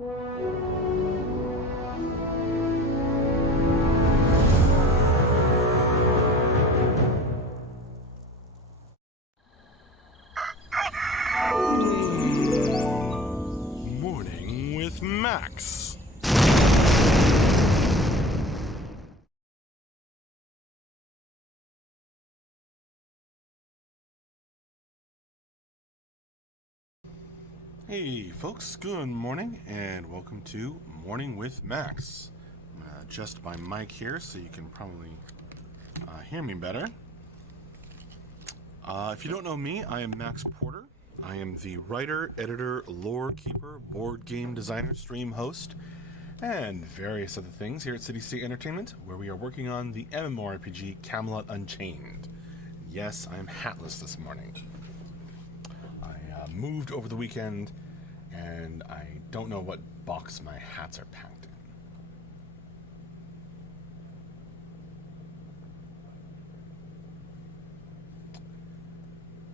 Morning with Max. Hey folks, good morning and welcome to Morning with Max. I'm going to adjust my mic here so you can probably hear me better. If you don't know me, I am Max Porter. I am the writer, editor, lore keeper, board game designer, stream host, and various other things here at City State Entertainment, where we are working on the MMORPG Camelot Unchained. Yes, I am hatless this morning. I moved over the weekend, and I don't know what box my hats are packed in.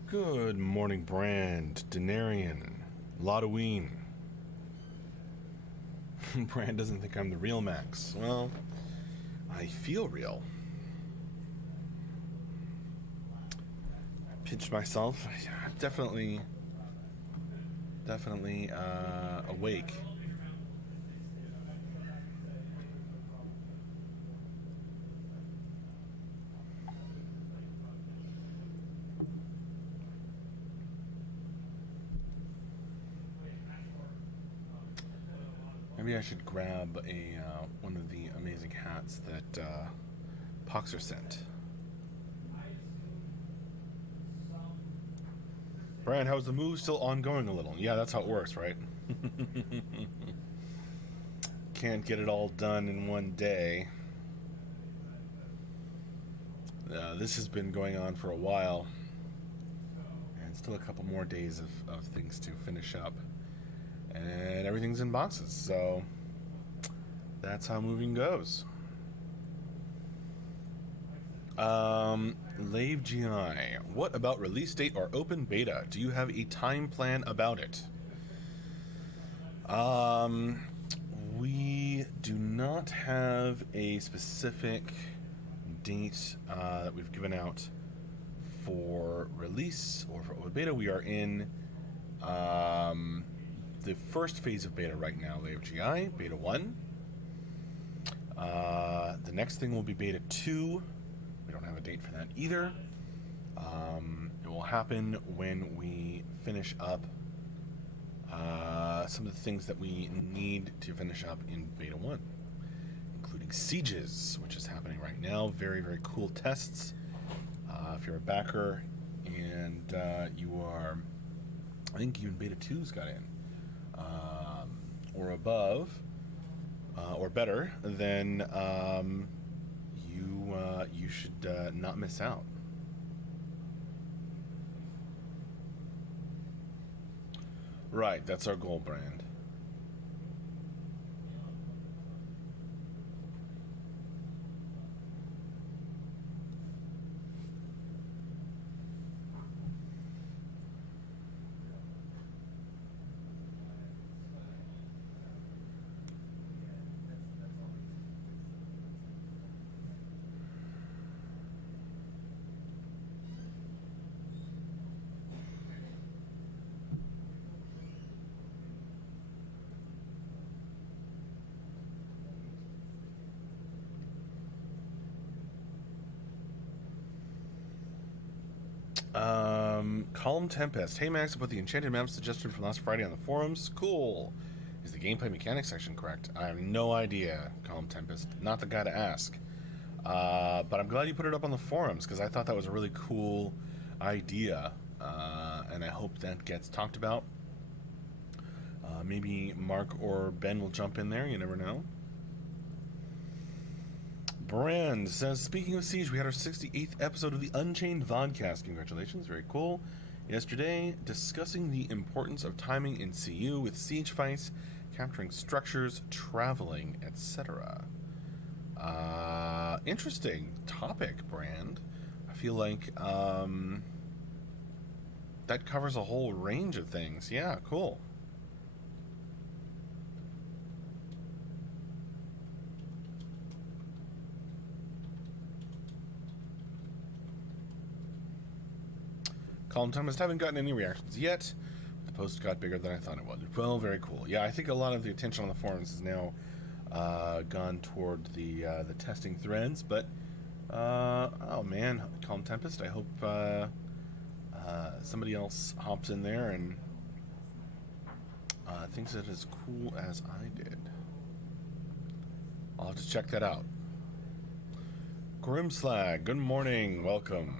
Good morning, Brand, Denarian, Lotoween. Brand doesn't think I'm the real Max. Well, I feel real. Pinched myself. Definitely awake. Maybe I should grab one of the amazing hats that Poxer sent. Brian, how's the move? Still ongoing a little? Yeah, that's how it works, right? Can't get it all done in one day. This has been going on for a while, and still a couple more days of things to finish up. And everything's in boxes, so that's how moving goes. Lave GI, what about release date or open beta? Do you have a time plan about it? We do not have a specific date that we've given out for release or for open beta. We are in the first phase of beta right now, Lave GI, beta 1. The next thing will be beta 2. We don't have a date for that either. It will happen when we finish up some of the things that we need to finish up in beta 1, including sieges, which is happening right now. Very, very cool tests. If you're a backer and you are, I think even beta 2's got in, or above, or better, then you should not miss out. Right, that's our goal, Brand. Calm Tempest. Hey Max, about the enchanted map suggested from last Friday on the forums. Cool. Is the gameplay mechanics section correct? I have no idea, Calm Tempest. Not the guy to ask. But I'm glad you put it up on the forums, because I thought that was a really cool idea. And I hope that gets talked about. Maybe Mark or Ben will jump in there, you never know. Brand says, speaking of Siege, we had our 68th episode of the Unchained Vodcast. Congratulations, very cool. Yesterday, discussing the importance of timing in CU with siege fights, capturing structures, traveling, etc. Interesting topic, Brand. I feel like that covers a whole range of things. Yeah, cool. Calm Tempest, haven't gotten any reactions yet. The post got bigger than I thought it would. Well, very cool. Yeah, I think a lot of the attention on the forums is now gone toward the testing threads, but oh man, Calm Tempest, I hope somebody else hops in there and thinks it as cool as I did. I'll have to check that out. Grimslag, good morning, welcome.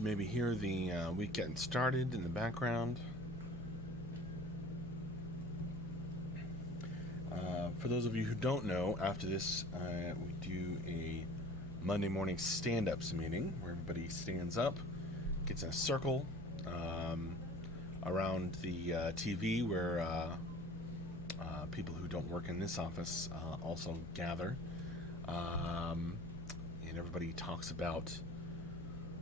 Maybe hear the week getting started in the background. For those of you who don't know, after this we do a Monday morning stand-ups meeting where everybody stands up, gets in a circle around the TV where people who don't work in this office also gather, and everybody talks about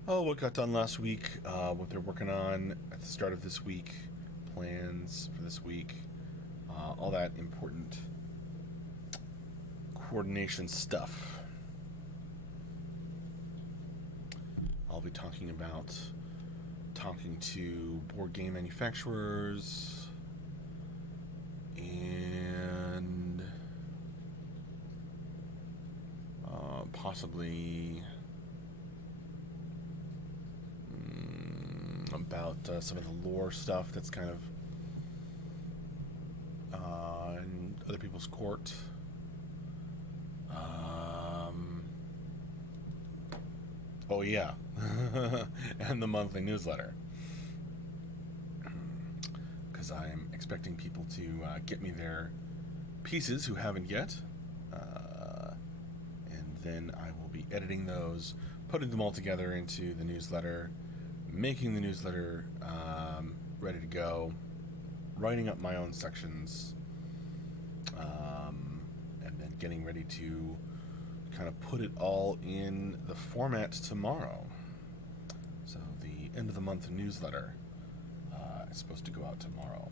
what got done last week, what they're working on at the start of this week, plans for this week, all that important coordination stuff. I'll be talking to board game manufacturers and possibly about some of the lore stuff that's kind of in other people's court. Oh yeah, and the monthly newsletter, because I'm expecting people to get me their pieces who haven't yet, and then I will be editing those, putting them all together into the newsletter, making the newsletter ready to go, writing up my own sections, and then getting ready to kind of put it all in the format tomorrow. So the end of the month newsletter is supposed to go out tomorrow.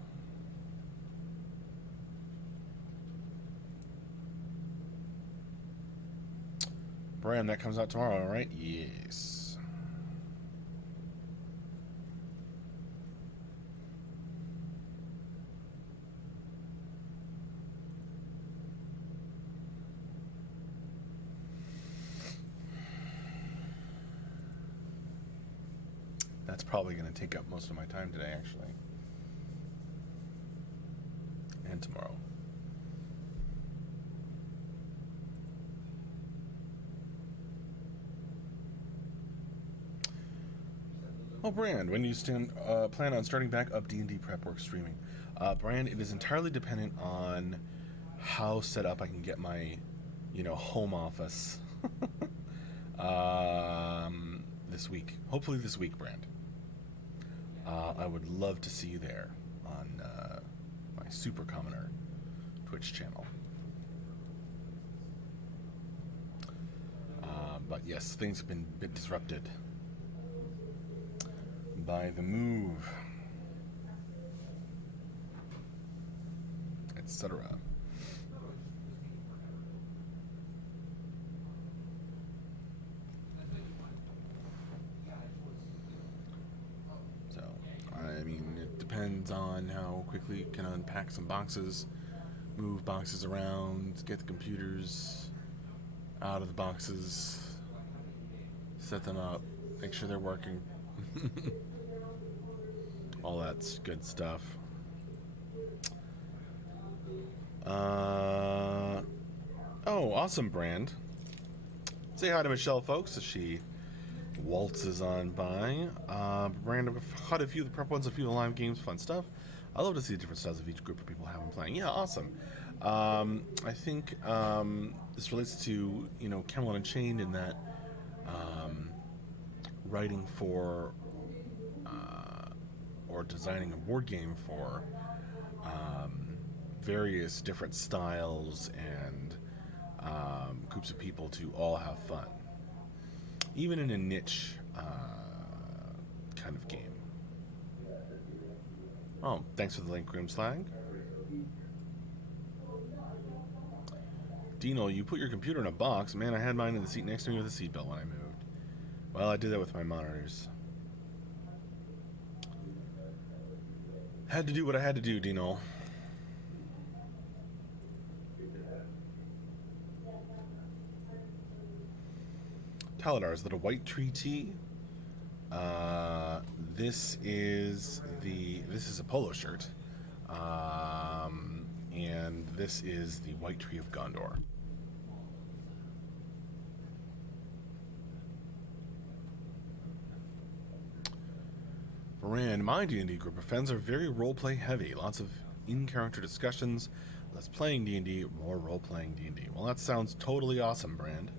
Bram, that comes out tomorrow, right? Yes. That's probably going to take up most of my time today, actually. And tomorrow. Oh, Brand, when do you plan on starting back up D&D prep work streaming? Brand, it is entirely dependent on how set up I can get my, home office this week. Hopefully this week, Brand. I would love to see you there on my Super Commoner Twitch channel. But yes, things have been a bit disrupted by the move, etc. So, I mean, it depends on how quickly you can unpack some boxes, move boxes around, get the computers out of the boxes, set them up, make sure they're working. All that's good stuff. Oh, awesome, Brand. Say hi to Michelle, folks, as she waltzes on by. Brand, I've caught a few of the prep ones, a few of the live games, fun stuff. I love to see the different styles of each group of people have been playing. Yeah, awesome. I think this relates to, Camelot Unchained in that writing for or designing a board game for various different styles and groups of people to all have fun, even in a niche kind of game. Oh, thanks for the link, Grimslag. Dino, you put your computer in a box. Man, I had mine in the seat next to me with a seatbelt when I moved. Well, I did that with my monitors. Had to do what I had to do, Dino. Taladar, is that a white tree tea? This is a polo shirt, and this is the White Tree of Gondor. Brand, my D&D group of friends are very roleplay heavy. Lots of in-character discussions, less playing D&D, more role-playing D&D. Well, that sounds totally awesome, Brand.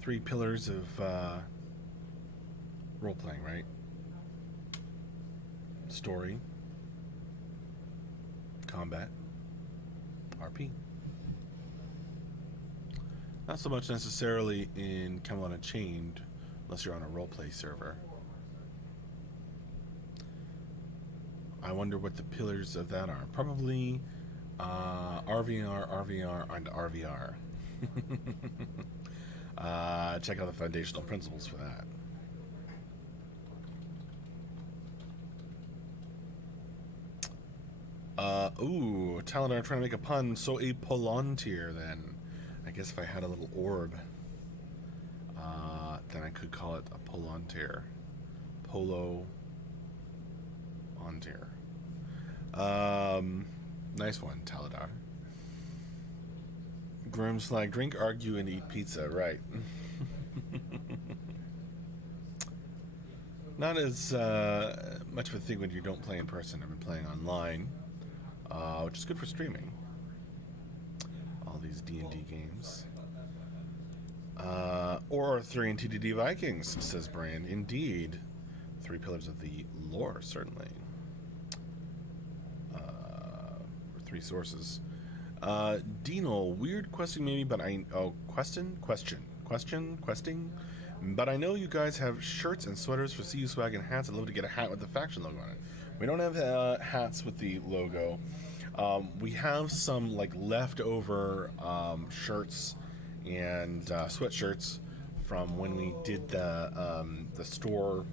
Three pillars of role-playing, right? Story, combat, RP. Not so much necessarily in Camelot Unchained, unless you're on a roleplay server. I wonder what the pillars of that are. Probably RVR, RVR, and RVR. Check out the foundational principles for that. Ooh, Taladar trying to make a pun. So a Polontier, then. I guess if I had a little orb, then I could call it a Polontier. Polo-ontier. Nice one, Taladar. Grimslag, drink, argue, and eat pizza. Right. Not as much of a thing when you don't play in person. I've been playing online, which is good for streaming. All these D&D games. Or 3 and TDD Vikings, says Brand. Indeed. 3 pillars of the lore, certainly. 3 sources. Dino, weird questing maybe, but questing? But I know you guys have shirts and sweaters for CU Swag and hats. I'd love to get a hat with the faction logo on it. We don't have hats with the logo. We have some like leftover shirts and sweatshirts from when we did the store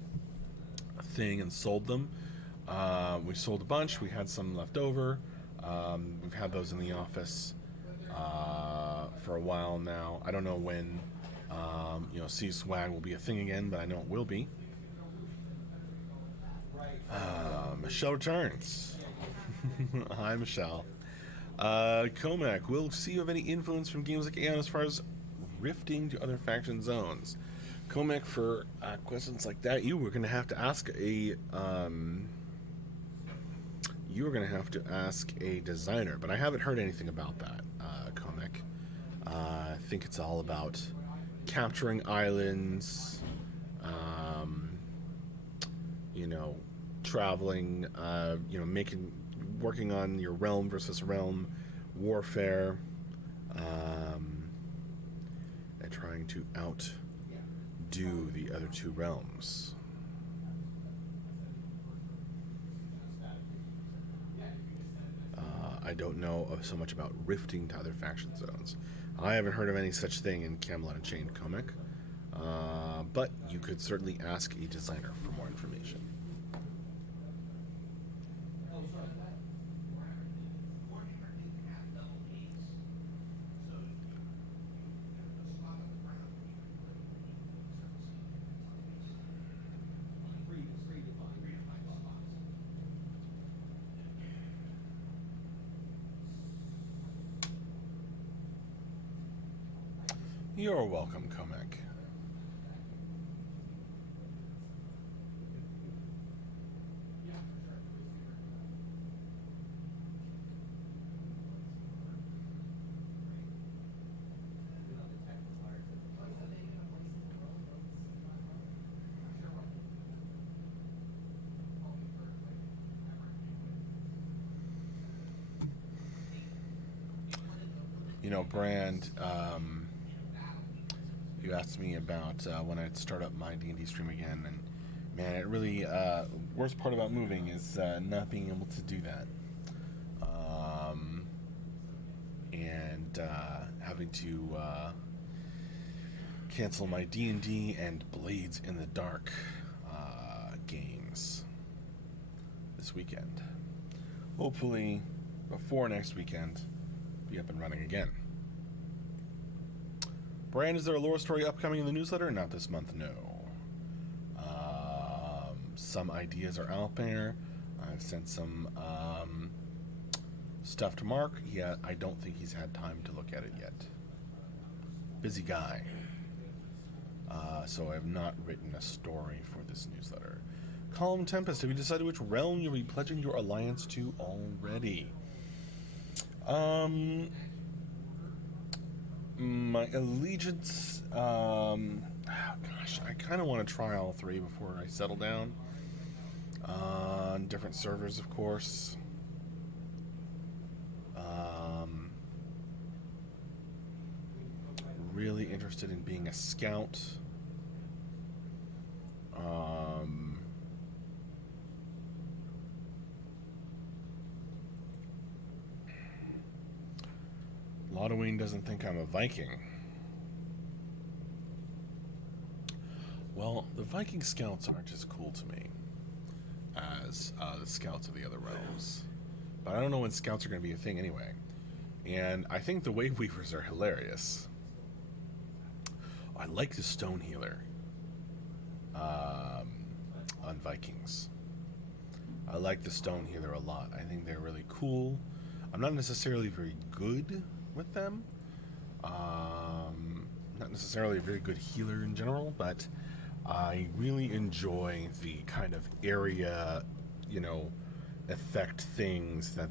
thing and sold them. We sold a bunch. We had some left over. We've had those in the office for a while now. I don't know when CU Swag will be a thing again, but I know it will be. Michelle returns. Hi, Michelle. Comac, will CU have any influence from games like Aeon as far as rifting to other faction zones? Comac, for questions like that, you were going to have to ask a designer, but I haven't heard anything about that, Comac. I think it's all about capturing islands, traveling, working on your realm versus realm warfare, and trying to outdo the other 2 realms. I don't know so much about rifting to other faction zones. I haven't heard of any such thing in Camelot Unchained comic, but you could certainly ask a designer for more information. You're welcome, Comac. Brand, you asked me about when I'd start up my D&D stream again, and man, it really, worst part about moving is not being able to do that. And having to cancel my D&D and Blades in the Dark games this weekend. Hopefully, before next weekend, be up and running again. Brand, is there a lore story upcoming in the newsletter? Not this month, no. Some ideas are out there. I've sent some stuff to Mark. I don't think he's had time to look at it yet. Busy guy. So I have not written a story for this newsletter. Calm Tempest, have you decided which realm you'll be pledging your alliance to already? My allegiance, I kind of want to try all three before I settle down. On different servers, of course. Really interested in being a scout. Lodoween doesn't think I'm a Viking. Well, the Viking scouts aren't as cool to me as the scouts of the other realms. But I don't know when scouts are going to be a thing anyway. And I think the Wave Weavers are hilarious. I like the Stone Healer on Vikings. I like the Stone Healer a lot. I think they're really cool. I'm not necessarily very good with them. Not necessarily a very good healer in general, but I really enjoy the kind of area, effect things that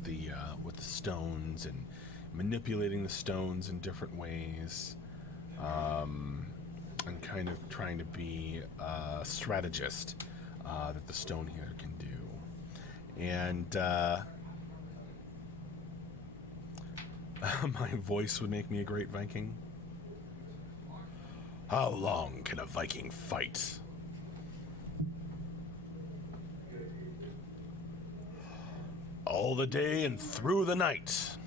with the stones and manipulating the stones in different ways. And kind of trying to be a strategist that the Stone Healer can do. And my voice would make me a great Viking. How long can a Viking fight? All the day and through the night.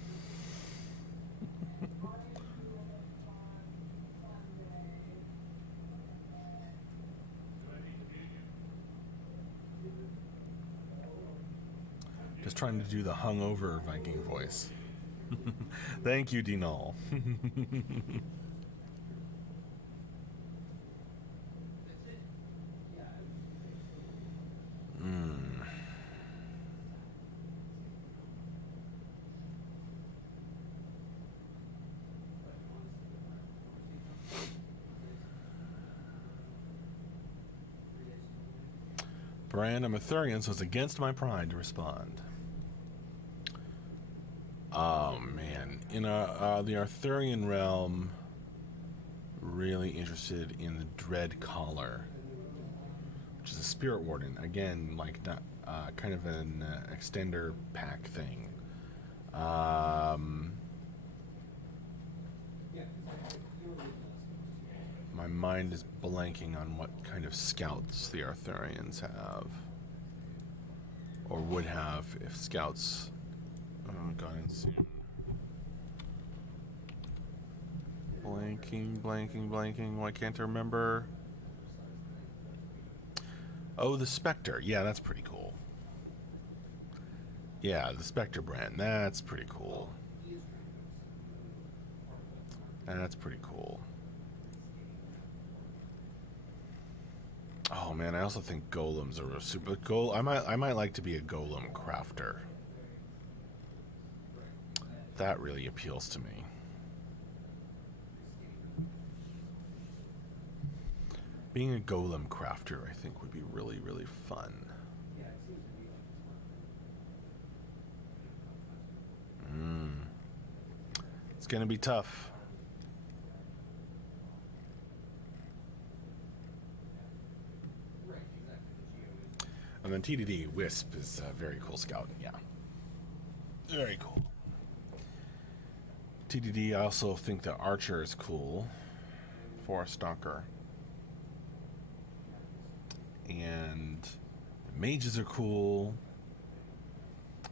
Just trying to do the hungover Viking voice. Thank you, Dinal. Brand, I'm a Thurian, so it's against my pride to respond. Oh man, in the Arthurian realm, really interested in the Dread Collar, which is a spirit warden. Again, like not kind of an extender pack thing. My mind is blanking on what kind of scouts the Arthurians have, or would have if scouts got in soon. Blanking. Why can't I remember? Oh, the Spectre. Yeah, that's pretty cool. Yeah, the Spectre brand. That's pretty cool. That's pretty cool. Oh man, I also think golems are a super I might like to be a golem crafter. That really appeals to me. Being a golem crafter, I think, would be really, really fun. It's gonna be tough. And then TDD Wisp is a very cool scout. Yeah, very cool. TDD, I also think that Archer is cool for a Stalker. And mages are cool,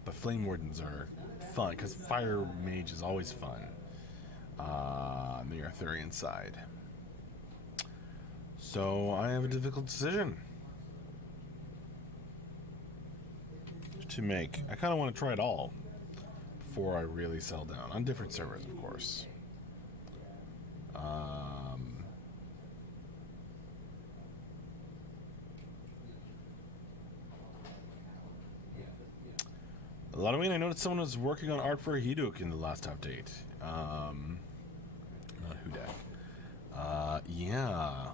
but Flame Wardens are fun, because Fire Mage is always fun on the Arthurian side. So I have a difficult decision to make. I kind of want to try it all before I really settle down, on different servers, of course. A lot of I noticed someone was working on art for Hiduk in the last update. Not Hudak. Yeah.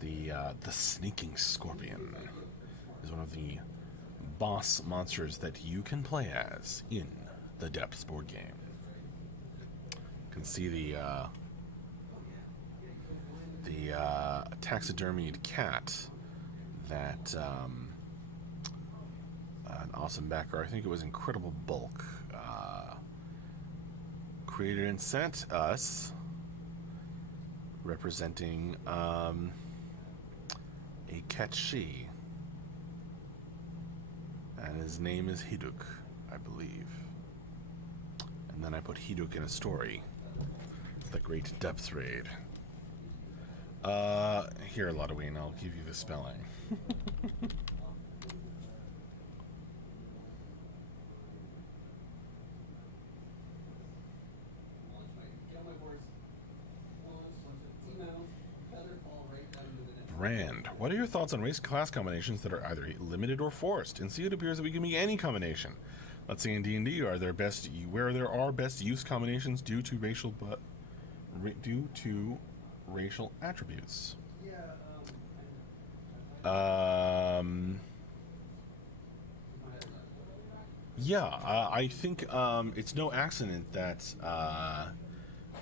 The Sneaking Scorpion is one of the boss monsters that you can play as in the Depths board game. You can see the taxidermied cat that an awesome backer, I think it was Incredible Bulk, created and sent us, representing a Ketchi, and his name is Hiduk, I believe. And then I put Hiduk in a story, the Great Depths Raid. Here, Ludwig, I'll give you the spelling. Brand, what are your thoughts on race class combinations that are either limited or forced? In C, it appears that we can make any combination. Let's say in D&D, where there are best use combinations due to racial attributes. I think it's no accident that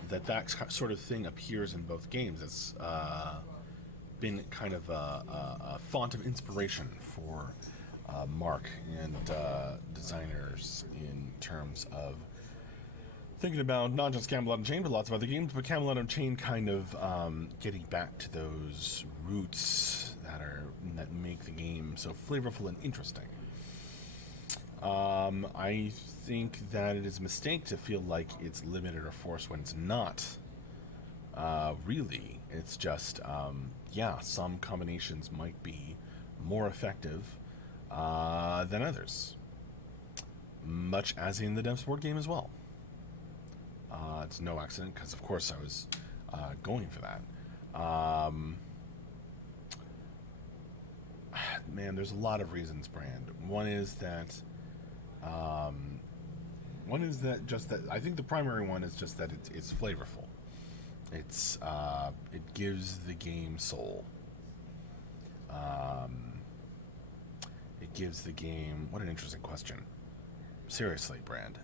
that sort of thing appears in both games. It's been kind of a font of inspiration for Mark and designers in terms of thinking about not just Camelot Unchained, but lots of other games, but Camelot Unchained kind of getting back to those roots that make the game so flavorful and interesting. I think that it is a mistake to feel like it's limited or forced when it's not. Really, it's just, some combinations might be more effective than others. Much as in the Depths board game as well. It's no accident, because of course I was going for that. Man, there's a lot of reasons, Brand. One is that I think the primary one is just that it's flavorful. It gives the game soul. It gives the game. What an interesting question. Seriously, Brand.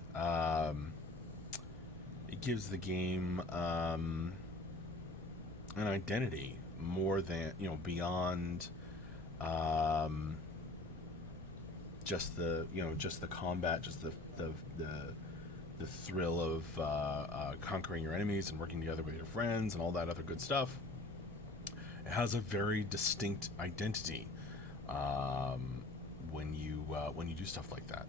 It gives the game an identity more than beyond just the combat, just the thrill of conquering your enemies and working together with your friends and all that other good stuff. It has a very distinct identity when you do stuff like that.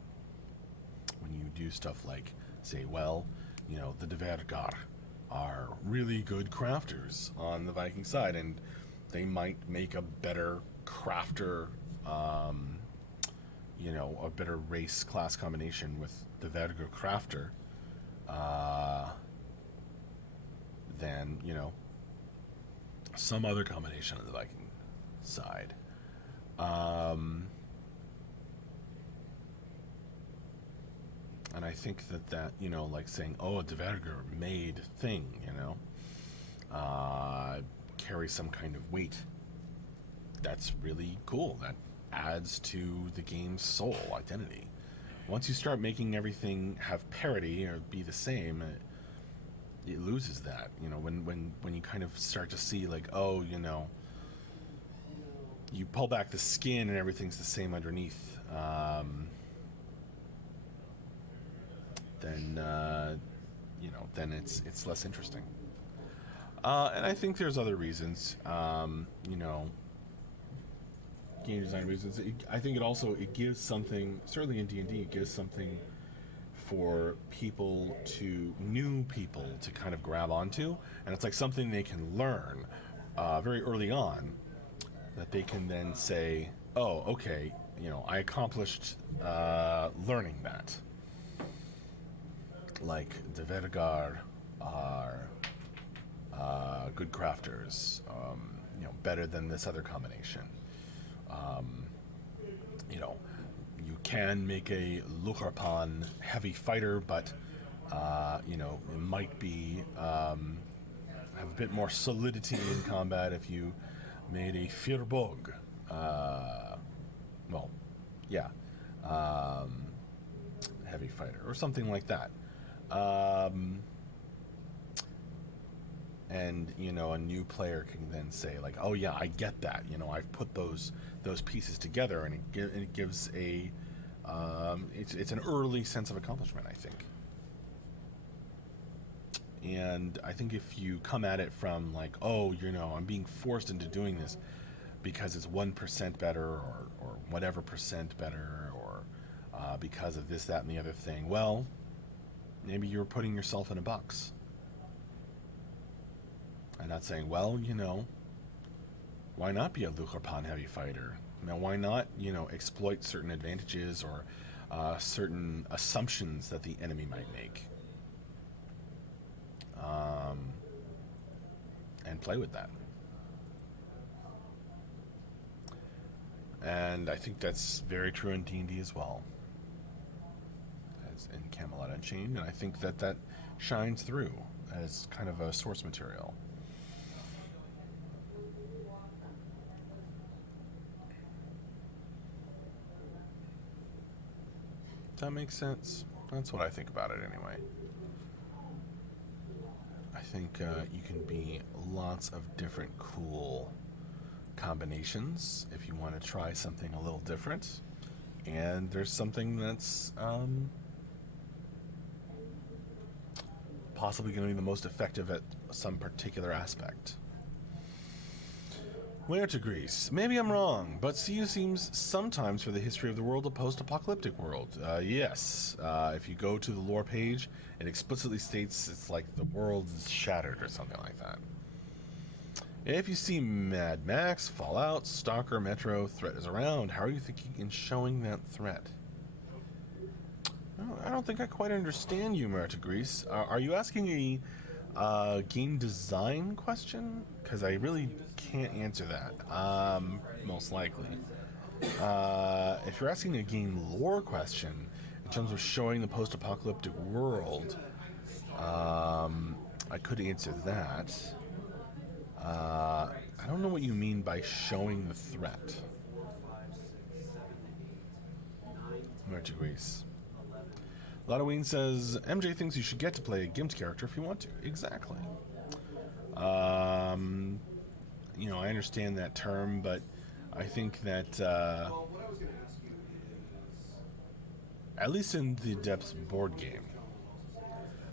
When you do stuff like say, the Dvergar are really good crafters on the Viking side, and they might make a better crafter, a better race class combination with the Verger crafter than some other combination on the Viking side. And I think that like saying, a Dverger made thing, carries some kind of weight. That's really cool. That adds to the game's soul, identity. Once you start making everything have parity or be the same, it loses that. When you kind of start to see like, you pull back the skin and everything's the same underneath, then then it's less interesting. And I think there's other reasons. Game design reasons. I think it gives something. Certainly in D&D, it gives something for new people to kind of grab onto, and it's like something they can learn very early on, that they can then say, "Oh, okay, I accomplished learning that." Like the Vergar are good crafters, better than this other combination. You can make a Lukharpan heavy fighter, but it might be have a bit more solidity in combat if you made a Firbog. Heavy fighter or something like that. And a new player can then say like, "Oh yeah, I get that. I've put those pieces together," and it gives a it's an early sense of accomplishment, I think. And I think if you come at it from like, "Oh, I'm being forced into doing this because it's 1% better or whatever percent better, or because of this, that, and the other thing," well, maybe you're putting yourself in a box. I'm not saying, well, why not be a Lukharpan heavy fighter? Now, why not, exploit certain advantages or certain assumptions that the enemy might make, and play with that. And I think that's very true in D&D as well, as in Camelot Unchained, and I think that shines through as kind of a source material. That makes sense. That's what I think about it anyway. I think you can be lots of different cool combinations if you want to try something a little different. And there's something that's possibly going to be the most effective at some particular aspect. Where to Greece? Maybe I'm wrong, but CU seems sometimes for the history of the world a post-apocalyptic world. Yes. If you go to the lore page, it explicitly states it's like the world is shattered or something like that. If you see Mad Max, Fallout, Stalker, Metro, threat is around. How are you thinking in showing that threat? I don't think I quite understand you, Where to Greece. Are you asking a game design question? Because I really can't answer that, most likely. If you're asking a game lore question, in terms of showing the post-apocalyptic world, I could answer that. I don't know what you mean by showing the threat. Where to Greece? Ladaween says, MJ thinks you should get to play a GIMT character if you want to. Exactly. I understand that term, but I think that, at least in the Depths board game,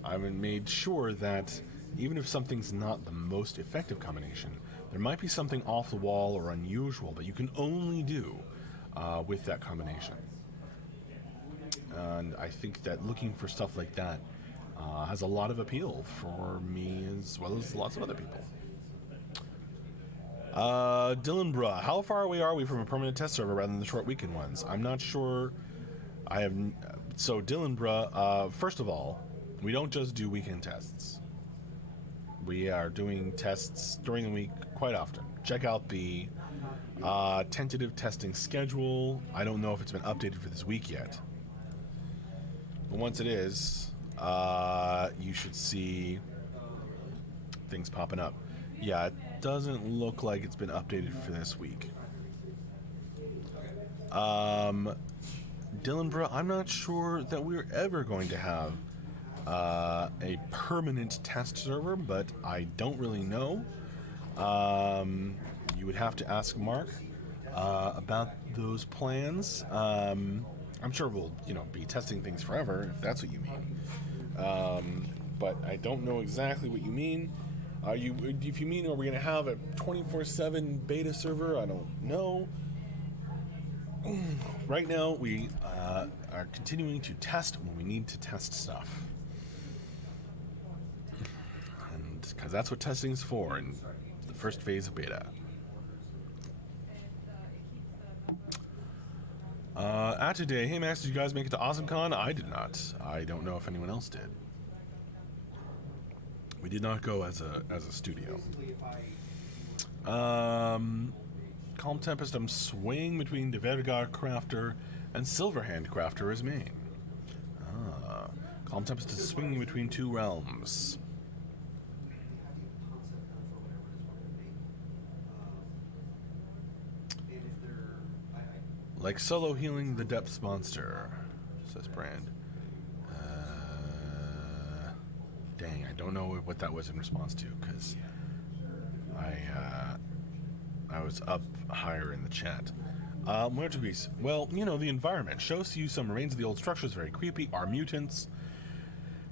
I've made sure that even if something's not the most effective combination, there might be something off the wall or unusual that you can only do with that combination. And I think that looking for stuff like that has a lot of appeal for me as well as lots of other people. Dylan Bruh, how far away are we from a permanent test server rather than the short weekend ones? I'm not sure. So Dylan Bruh, first of all, we don't just do weekend tests. We are doing tests during the week quite often. Check out the tentative testing schedule. I don't know if it's been updated for this week yet. But once it is, you should see things popping up. Yeah, it doesn't look like it's been updated for this week. Dylan Bro, I'm not sure that we're ever going to have a permanent test server, but I don't really know. You would have to ask Mark about those plans. I'm sure we'll, be testing things forever, if that's what you mean. but I don't know exactly what you mean. If you mean are we going to have a 24/7 beta server, I don't know. Right now, we are continuing to test when we need to test stuff. And because that's what testing's for in the first phase of beta. Today, hey Max, did you guys make it to AwesomeCon? I did not. I don't know if anyone else did. We did not go as a studio. Calm Tempest, I'm swaying between Devergar Crafter and Silverhand Crafter as main. Calm Tempest is swinging between two realms. Like solo healing the depths monster, says Brand. Dang, I don't know what that was in response to, because I was up higher in the chat. More degrees. Well, you know, the environment shows you some remains of the old structures, very creepy, are mutants.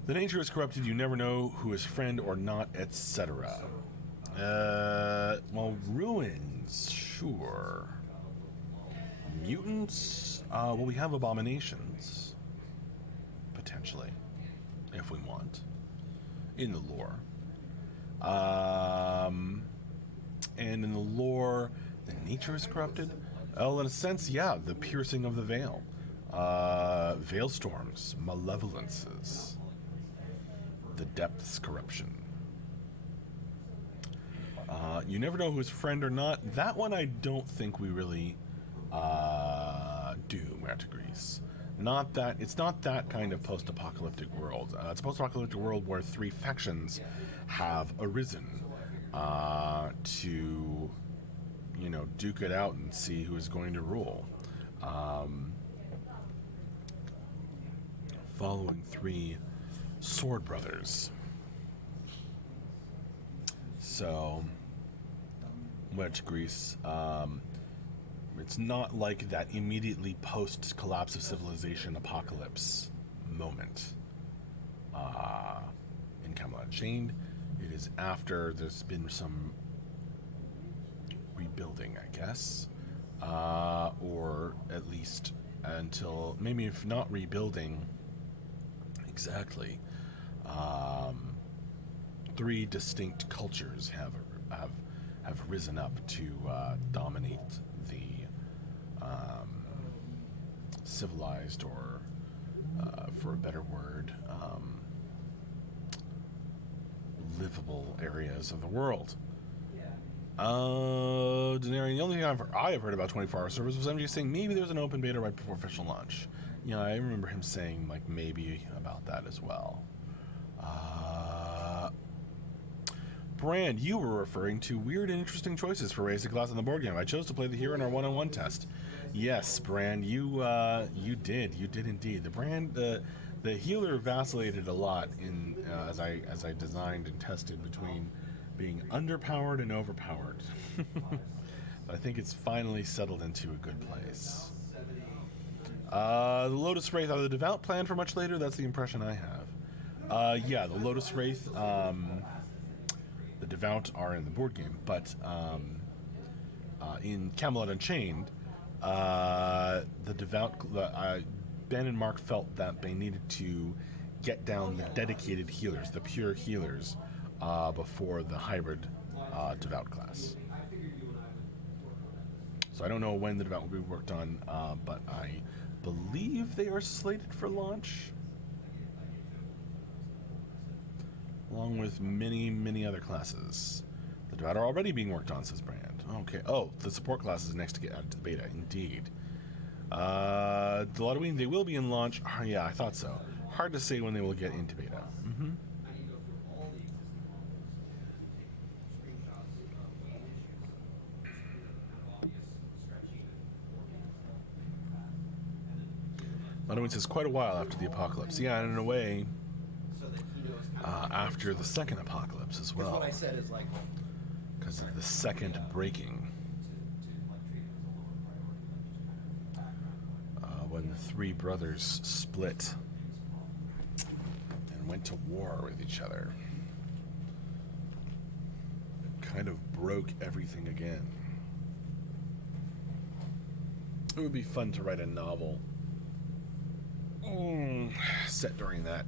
The nature is corrupted, you never know who is friend or not, etc. Well, ruins, sure. Mutants? Well, we have abominations. Potentially. If we want. In the lore. And in the lore, the nature is corrupted? Well, in a sense, yeah, the piercing of the veil. Veil storms, malevolences. The depths corruption. You never know who's friend or not. That one I don't think we really do, Greece. Not that it's not that kind of post-apocalyptic world. It's a post-apocalyptic world where three factions have arisen to, you know, duke it out and see who is going to rule. Following three sword brothers. So, much Greece. It's not like that immediately post-collapse of civilization apocalypse moment in Camelot Unchained. It is after there's been some rebuilding, I guess, or at least until, maybe if not rebuilding exactly, three distinct cultures have risen up to dominate the civilized, or for a better word, livable areas of the world. Denarian, the only thing I have heard about 24-hour servers was MJ saying maybe there's an open beta right before official launch. Yeah, I remember him saying like maybe about that as well. Brand, you were referring to weird and interesting choices for raising class in the board game. I chose to play the hero in our one-on-one test. Yes, Brand, you did indeed. The healer vacillated a lot in as I designed and tested between being underpowered and overpowered. But I think it's finally settled into a good place. The Lotus Wraith, are the Devout planned for much later? That's the impression I have. Yeah, the Lotus Wraith, the Devout are in the board game, but in Camelot Unchained, the Devout, Ben and Mark felt that they needed to get down the dedicated healers, the pure healers, before the hybrid Devout class. So I don't know when the Devout will be worked on, but I believe they are slated for launch, along with many other classes. The Devout are already being worked on, says Brand. Okay. Oh, the support class is next to get added to the beta. Indeed. The Halloween, they will be in launch. Oh, yeah, I thought so. Hard to say when they will get into beta. Halloween says quite a while after the apocalypse. Yeah, and in a way, after the second apocalypse as well. Because of the second breaking. When the three brothers split and went to war with each other. Kind of broke everything again. It would be fun to write a novel set during that.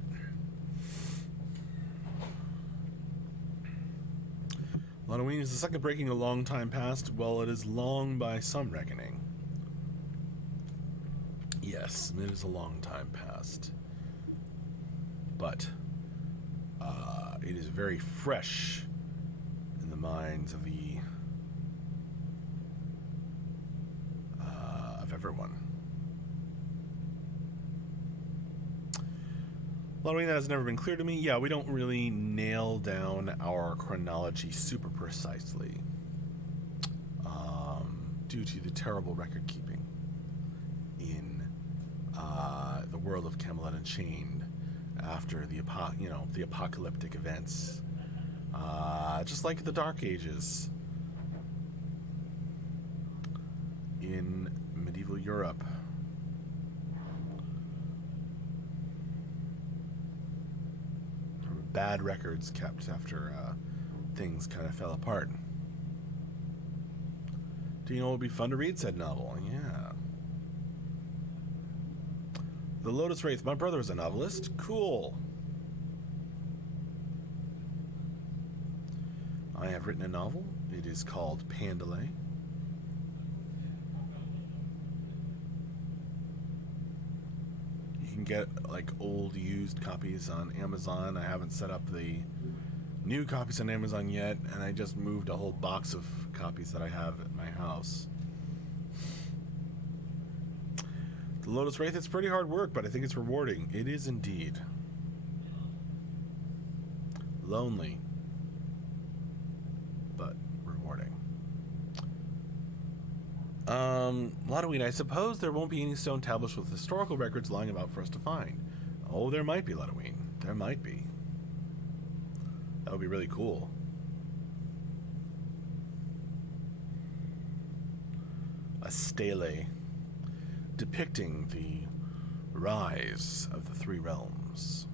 Halloween is the second breaking a long time past. Well, it is long by some reckoning. Yes, it is a long time past. But it is very fresh in the minds of everyone. Halloween, that has never been clear to me. Yeah, we don't really nail down our chronology super precisely due to the terrible record keeping in the world of Camelot Unchained after the apocalyptic events, just like the Dark Ages in medieval Europe. Bad records kept after things kind of fell apart. Do you know what would be fun to read said novel? Yeah. The Lotus Wraith. My brother is a novelist. Cool. I have written a novel. It is called Pandalay. You can get like old used copies on Amazon. I haven't set up the new copies on Amazon yet, and I just moved a whole box of copies that I have at my house. The Lotus Wraith, it's pretty hard work, but I think it's rewarding. It is indeed. Lonely, but rewarding. Halloween, I suppose there won't be any stone tablets with historical records lying about for us to find. Oh, there might be, Halloween. There might be. That would be really cool. A stele depicting the rise of the three realms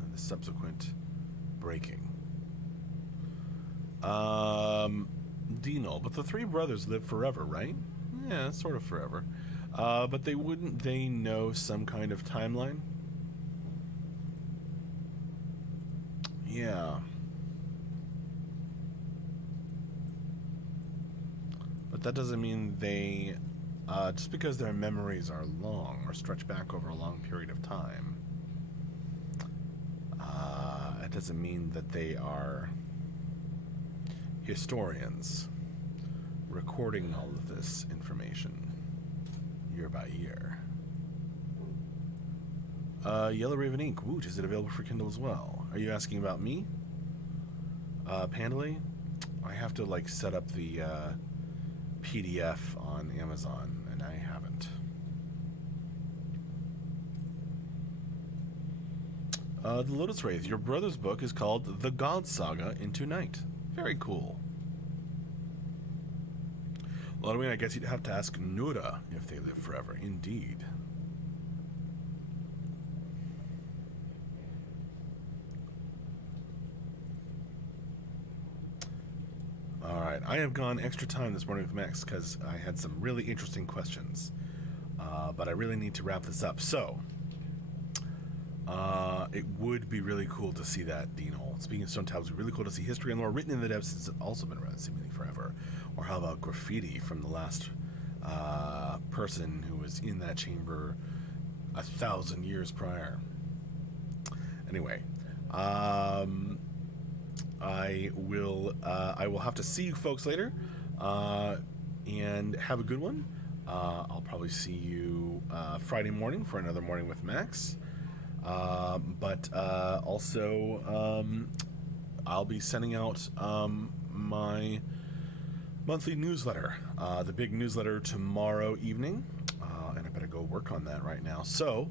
and the subsequent breaking. Dino, but the three brothers live forever, right? Yeah, sort of forever. But wouldn't they know some kind of timeline? Yeah. But that doesn't mean they, just because their memories are long or stretch back over a long period of time, it doesn't mean that they are historians recording all of this information year by year. Yellow Raven Ink. Woot, is it available for Kindle as well? Are you asking about me? Pandalay? I have to like set up the PDF on Amazon, and I haven't. The Lotus Wraith. Your brother's book is called The God Saga Into Night. Very cool. Well, I mean, I guess you'd have to ask Nura if they live forever. Indeed. Alright, I have gone extra time this morning with Max because I had some really interesting questions. But I really need to wrap this up. So, it would be really cool to see that, Dino. Speaking of stone tablets, it would be really cool to see history and lore written in the depths since it's also been around seemingly forever. Or how about graffiti from the last person who was in that chamber 1,000 years prior? Anyway, I will have to see you folks later, and have a good one. I'll probably see you Friday morning for another Morning with Max. But also, I'll be sending out my monthly newsletter, the big newsletter tomorrow evening, and I better go work on that right now. So,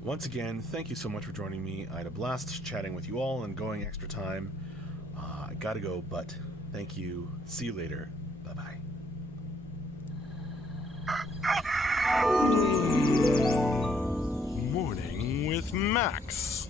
once again, thank you so much for joining me. I had a blast chatting with you all and going extra time. I gotta go, but thank you. See you later. Bye-bye. Morning with with Max.